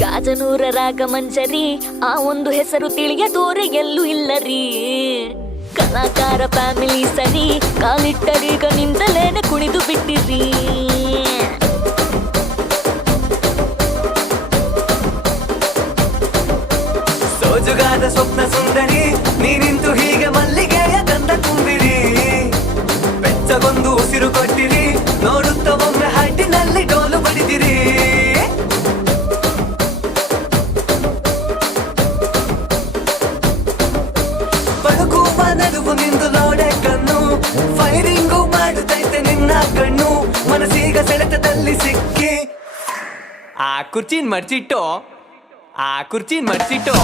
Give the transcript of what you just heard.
ಗಾಜನೂರ ರಾಗಮಂಜರಿ ಆ ಒಂದು ಹೆಸರು ತಿಳಿಯದೋರೆ ಎಲ್ಲೂ ಇಲ್ಲರಿ. ಕಲಾಕಾರ ಫ್ಯಾಮಿಲಿ ಸರಿ ಕಾಲಿಟ್ಟರೀಗ ನಿಂದಲೇನೆ ಕುಣಿದು ಬಿಟ್ಟಿರಿ. ಸೋಜುಗಾದ ಸ್ವಪ್ನ ಸುಂದರಿ ನೀನಿಂತು ಹೀಗೆ ಮಲ್ಲಿಗೆಯ ಗಂಧ ತುಂಬಿರಿ. ಬೆಚ್ಚಗೊಂದು ಉಸಿರು ಕೊಟ್ಟಿರಿ, ನೋಡುತ್ತ ಒಮ್ಮೆ ಹಟ್ಟಿನಲ್ಲಿ ಡೋಲು ಬಡಿದಿರಿ. ಬಳುಕುವ ನಡುವು ನಿಂದು ನೋಡೆ ಕಣ್ಣು, ಫೈರಿಂಗು ಮಾಡುತ್ತೈತೆ ನಿನ್ನ ಕಣ್ಣು. ಮನಸ್ಸೀಗ ಸೆಳೆತದಲ್ಲಿ ಸಿಕ್ಕಿ ಆ ಕುರ್ಚಿನ್ ಮಡ್ಚಿಟ್ಟು ಆ ಕುರ್ಚಿನ್ ಮಡ್ಚಿಟ್ಟು